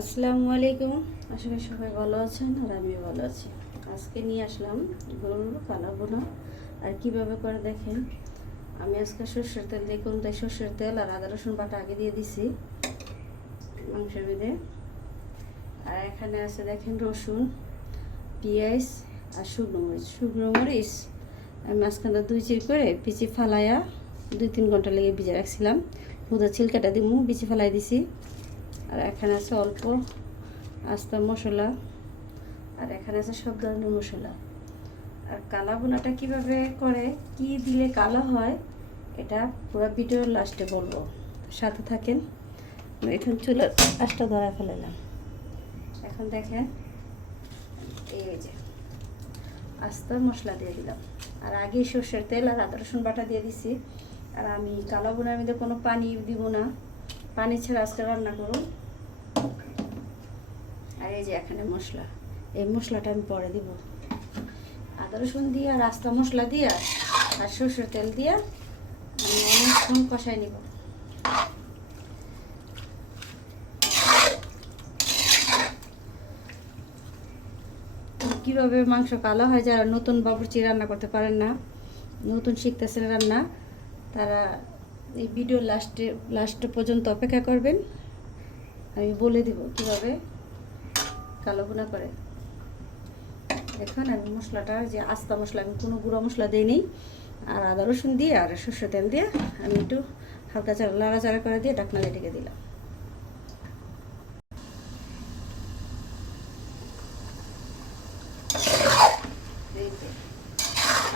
আসসালামু আলাইকুম। আশা করি সবাই ভালো আছেন আর আমিও ভালো আছি। আজকে নিয়ে আসলাম গরুর কালা বোনা। আর কিভাবে করে দেখেন, আমি আজকে সর্ষের তেল দিয়ে করুন, তাই সর্ষের তেল আর আদা রসুন বাটা আগে দিয়ে দিছি মাংসের মধ্যে। আর এখানে আছে দেখেন রসুন, পেঁয়াজ আর শুকনো মরিচ আমি মাঝখানটা দুই চির করে পিচি ফালাইয়া 2-3 ঘন্টা লেগে ভিজে রাখছিলাম। হুদা ছিলকাটা দিমু বিচি ফালাই দিছি। আর এখানে আছে অল্প আস্তা মশলা, আর এখানে আছে সব ধরনের মশলা। আর কালা ভুনাটা কিভাবে করে, কি দিলে কালো হয়, এটা পুরো ভিডিওর লাস্টে বলবো, সাথে থাকেন। এখন চুলার আঁচটা ধরা ফেলালাম। এখন দেখেন এই যে আস্তা মশলা দিয়ে দিলাম, আর আগে সর্ষের তেল আর আদা রসুন বাটা দিয়ে দিছি। আর আমি কালো ভুনার মধ্যে কোনো পানি দিব না, পানি ছাড়া আজকে রান্না করুন। আর এই যে এখানে মশলা, এই মশলাটা আমি পরে দিব। আদা রসুন দিয়ে আর আস্তা মশলা দিয়ে আর সরষের তেল দিয়ে আমি অনেকক্ষণ কষাই নিব। কীভাবে মাংস কালো হয়, যারা নতুন বাবুর্চি রান্না করতে পারেন না, নতুন শিখতেছেন রান্না, তারা এই ভিডিও লাস্ট পর্যন্ত অপেক্ষা করবেন। আমি বলে দিব কীভাবে কালো ভুনা করে। এখন আমি মশলাটা, যে আস্তা মশলা, আমি কোনো গুঁড়ো মশলা দিইনি, আর আদা রসুন দিয়ে আর সর্ষের তেল দিয়ে আমি একটু হালকা লাড়াচাড়া করে দিয়ে ঢাকনা ঢেকে দিলাম।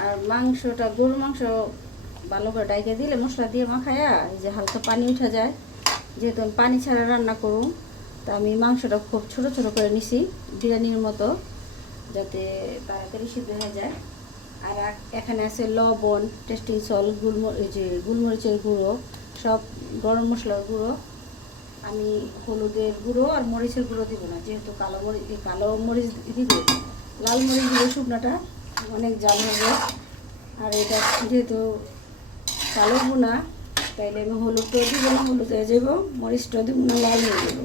আর মাংসটা, গরুর মাংস ভালো করে ডাইকে দিলে মশলা দিয়ে মাখায়া এই যে হালকা পানি উঠে যায়। যেহেতু আমি পানি ছাড়া রান্না করুন, তা আমি মাংসটা খুব ছোটো ছোটো করে নিছি বিরিয়ানির মতো, যাতে তাড়াতাড়ি সিদ্ধ হয়ে যায়। আর এখানে আছে লবণ, টেস্টিং সল্ট, গোলমরিচের গুঁড়ো, সব গরম মশলার গুঁড়ো। আমি হলুদের গুঁড়ো আর মরিচের গুঁড়ো দিব না, যেহেতু কালো মরিচ দিব। লাল মরিচ দিলে শুকনোটা অনেক জাল হবে। আর এটা যেহেতু কালো ভুনা, তাইলে আমি হলুদটাও দিব না, হলুদ হয়ে যাব, মরিচটাও দিব না, লাল হয়ে যাব।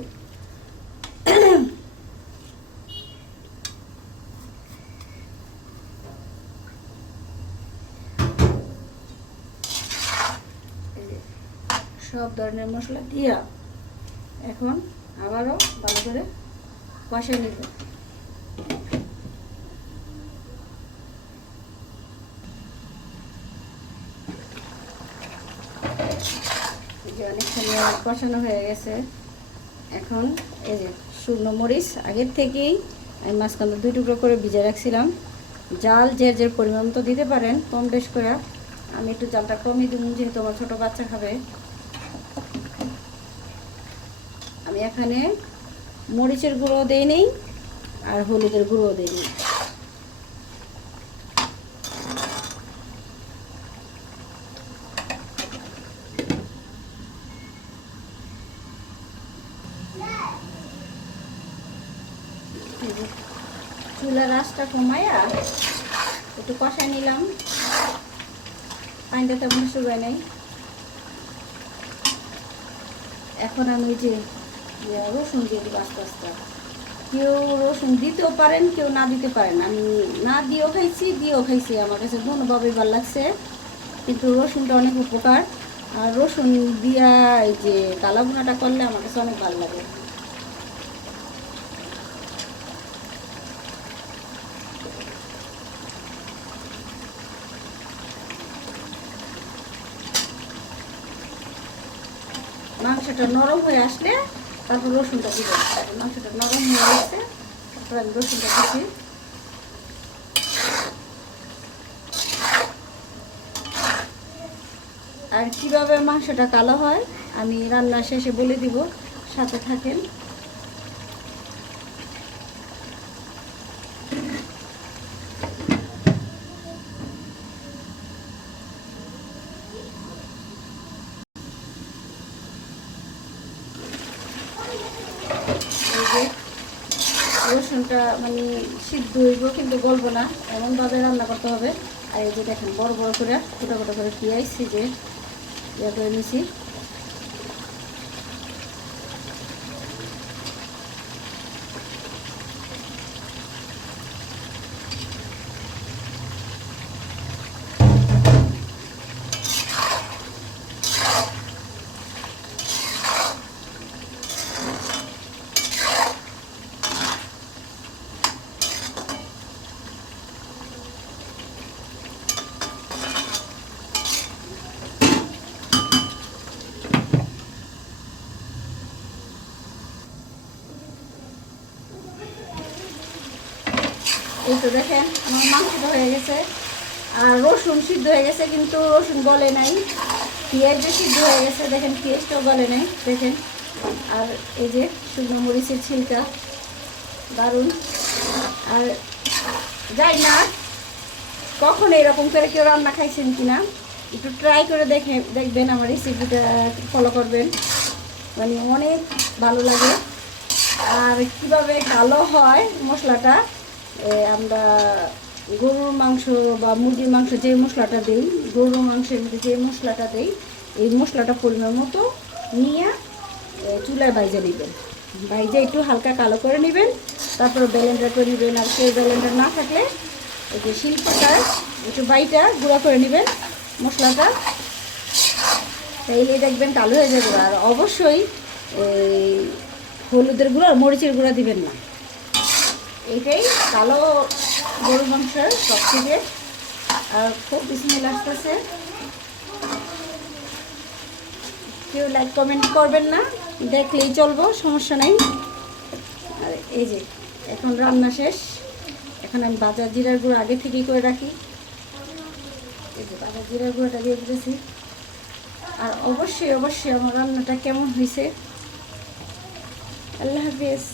সব ধরনের মশলা দিয়া এখন আবারও ভালো করে কষে নিব। যে অনেকখানি কষানো হয়ে গেছে। এখন এই যে শুকনো মরিচ আগের থেকেই আমি মাঝখানে 2 টুকরো করে ভিজে রাখছিলাম। জাল যে পরিমাণ মতো দিতে পারেন, কম বেশ করে। আমি একটু জালটা কমই দিব, যেহেতু আমার ছোটো বাচ্চা খাবে। আমি এখানে মরিচের গুঁড়ো দিই নেই আর হলুদের গুঁড়ো দিই নেই। চুলার আঁচটা কমাইয়া একটু কষাই নিলাম, পানিটা তেমন শুকায় নাই। এখন আমি যে রসুন দিয়ে দিব আস্তে আস্তে। কেউ রসুন দিতেও পারেন, কেউ না দিতে পারেন। আমি না দিয়েও খাইছি, দিয়েও খাইছি, আমার কাছে দুটোভাবেই ভালো লাগছে। কিন্তু রসুনটা অনেক উপকার, আর রসুন দিয়া এই যে কালা ভুনাটা করলে আমার কাছে অনেক ভালো লাগে। মাংসটা নরম হয়ে আসলে তারপর রসুনটা দিব। মাংসটা নরম হয়ে আসছে, তারপর আমি রসুনটা দিচ্ছি। আর কিভাবে মাংসটা কালো হয় আমি রান্না শেষে বলে দিব, সাথে থাকেন। এই যে রসুনটা মানে সিদ্ধ হইব কিন্তু গলবো না, এমনভাবে রান্না করতে হবে। আর এই যে দেখেন বড় বড় করে ছোটো ছোটো করে পেঁয়াজ যে ইয়ে করে নিছি। এই তো দেখেন আমার মাংসটা হয়ে গেছে। আর রসুন সিদ্ধ হয়ে গেছে, কিন্তু রসুন গলে নাই। পেঁয়াজও সিদ্ধ হয়ে গেছে, দেখেন পেঁয়াজটাও গলে নাই, দেখেন। আর এই যে শুকনো মরিচের ছিলকা, দারুণ। আর যাই না কখন এরকম করে কেউ রান্না খাইছেন কিনা, একটু ট্রাই করে দেখবেন, আমার রেসিপিটা ফলো করবেন, মানে অনেক ভালো লাগে। আর কিভাবে ভালো হয় মশলাটা, আমরা গরুর মাংস বা মুরগির মাংস যে মশলাটা দিই, গরুর মাংসের মধ্যে যে মশলাটা দিই, এই মশলাটা পরিমাণ মতো নিয়ে চুলায় বাইজে নেবেন। বাইজে একটু হালকা কালো করে নেবেন, তারপর ব্লেন্ডার করে নেবেন। আর কেউ ব্লেন্ডার না থাকলে এই যে শিল্পটা একটু বাইটা গুঁড়া করে নেবেন মশলাটা, তাইলে দেখবেন কালো হয়ে যাবে। আর অবশ্যই হলুদের গুঁড়ো আর মরিচের গুঁড়া দিবেন না, এইটাই কালো গরুর মাংসের সব থেকে। আর খুব স্মেল আসতেছে, কেউ লাইক কমেন্ট করবেন না, দেখলেই চলবো, সমস্যা নেই। আর এই যে এখন রান্না শেষ, এখন আমি বাজার জিরার গুঁড়ো আগে থেকেই করে রাখি, এই যে বাজার জিরার গুঁড়োটা দিয়ে দিতেছি। আর অবশ্যই অবশ্যই আমার রান্নাটা কেমন হয়েছে। আল্লাহ হাফিজ।